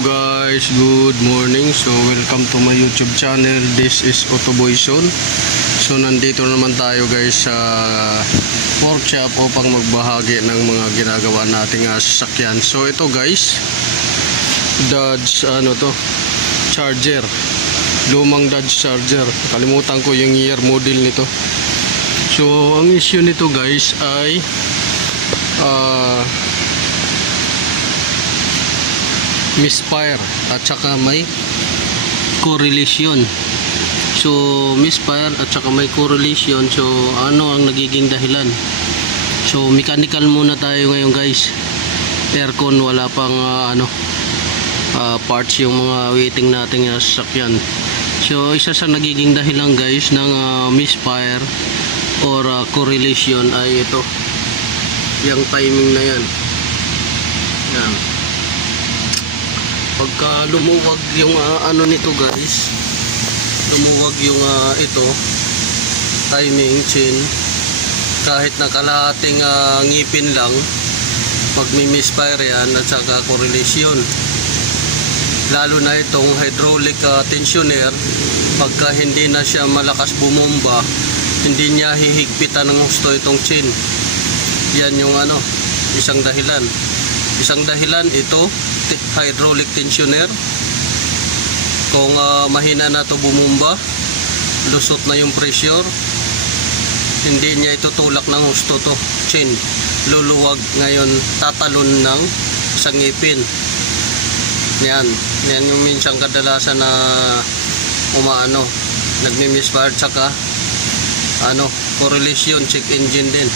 Hello guys, good morning. So welcome to my YouTube channel. This is Autoboyson. So nandito naman tayo guys sa workshop upang magbahagi ng mga ginagawa nating sasakyan. So ito guys, Dodge Charger. Lumang Dodge Charger. Kalimutan ko yung year model nito. So ang issue nito guys ay misfire at saka may correlation. So misfire at saka may correlation. So ano ang nagiging dahilan? So mechanical muna tayo ngayon guys. Aircon, wala pang parts yung mga waiting nating sasakyan. So isa sa nagiging dahilan guys ng misfire or correlation ay ito, yung timing na yan. Yan. Pagka lumuwag yung nito guys, lumuwag yung ito timing chain, kahit nakalahating ngipin lang, pag may misfire yan at saka correlation. Lalo na itong hydraulic tensioner, pagka hindi na siya malakas bumomba, hindi niya hihigpitan ng gusto itong chain. Yan yung isang dahilan. Isang dahilan ito, hydraulic tensioner. Kung mahina na to bumumba, lusot na yung pressure, hindi niya ito tulak ng husto to chain, luluwag, ngayon tatalon ng isang ngipin. Yan yung minsan kadalasan na nagmi-misfire, tsaka correlation, check engine din.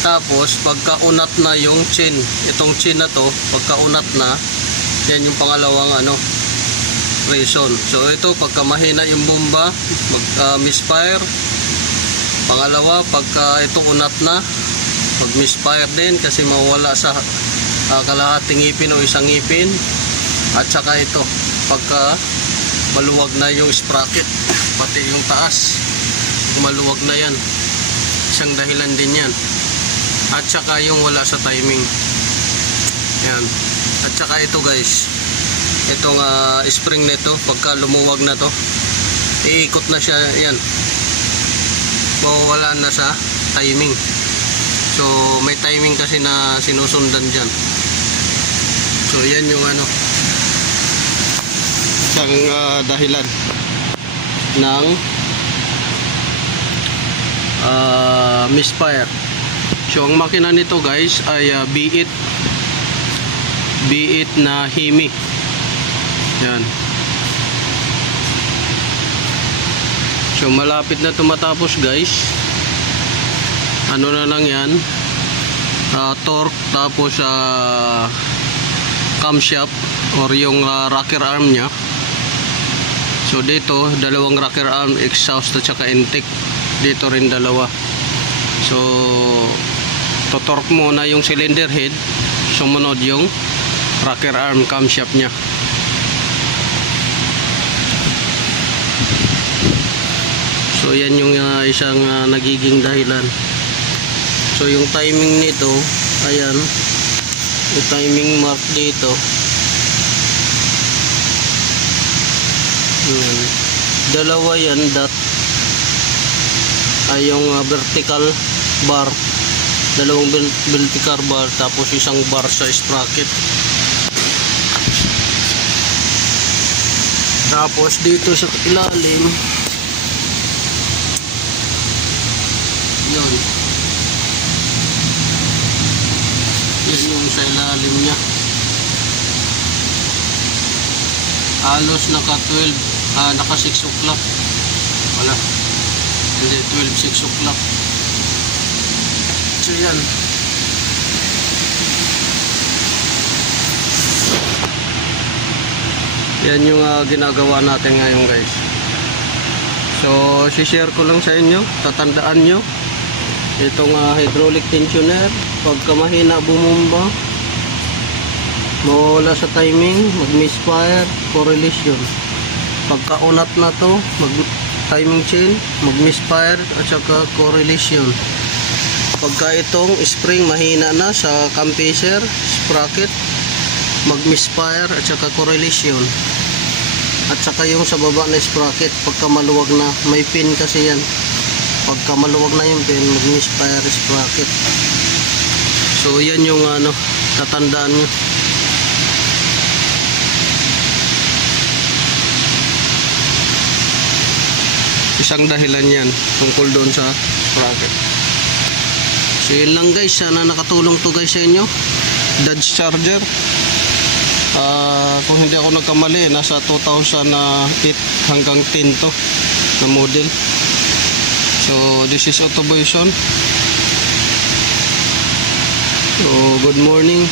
Tapos pagka unat na yung chain, itong chain na to, pagka unat na, yan yung pangalawang reason. So ito, pagka mahina yung bomba, misfire. Pangalawa, pagka ito unat na, pag misfire din kasi mawala sa kalahating ngipin o isang ngipin. At saka ito, pagka maluwag na yung sprocket, pati yung taas, maluwag na yan, isang dahilan din yan. At saka yung wala sa timing. Yan. At saka ito guys, itong spring nito, pagka lumuwag na to, iikot na siya, yan, mawawala na sa timing. So may timing kasi na sinusundan dyan. So yan yung isang dahilan ng misfire. So ang makina nito guys ay B8 na Hemi. Yan. So malapit na tumatapos guys. Ano na lang yan, torque, tapos camshaft or yung rocker arm nya. So dito dalawang rocker arm, exhaust at saka intake. Dito rin dalawa. So totorque muna yung cylinder head, sumunod yung rocker arm, camshaft nya. So yan yung isang nagiging dahilan. So yung timing nito, ayan, yung timing mark dito, dalawa yan, dot ay yung vertical bar, dalawang vertical bar, tapos isang bar sa sprocket. Tapos dito sa ilalim, yun yung sa ilalim nya, halos naka 12, naka 6 o'clock, wala, hindi, 12, 6 o'clock. So yan. Yan yung ginagawa natin ngayon guys. So share ko lang sa inyo, tatandaan nyo itong hydraulic tensioner, pagka mahina bumumba, mawala sa timing, mag misfire, correlation. Pagka unat na to, mag timing chain, mag misfire at saka correlation. Pagka itong spring mahina na sa cam pacer, sprocket, mag-misfire at saka correlation. At saka yung sa baba na sprocket, pagka maluwag na, may pin kasi yan. Pagka maluwag na yung pin, mag-misfire sprocket. So yan yung tatandaan nyo. Isang dahilan yan tungkol doon sa sprocket. So yun lang guys, sana nakatulong to guys sa inyo. Dodge Charger, kung hindi ako nagkamali, nasa 2008 hanggang 10 to na model. So this is Autoboyson. So good morning.